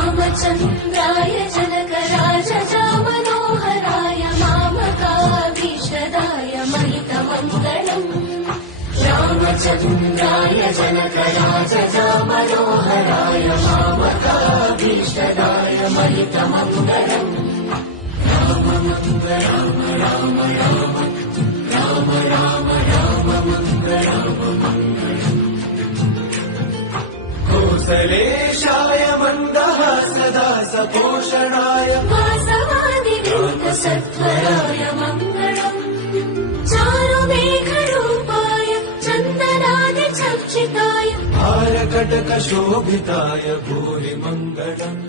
रामचन्द्राय जनकराजजा मनोहराय मामकाभीष्टदाय महितमङ्गलम् रामचन्द्राय जनकराजजा मनोहराय मामकाभीष्टदाय महितमङ्गलम् राम राम राम राम राम राम राम कौसलेशाय मन्दः सदा सपोषणाय वासवादिवृत्तसत्वराय मङ्गलम् चारुमेघरूपाय चन्दनादिचर्चिताय हारकटकशोभिताय भूरि मङ्गलम्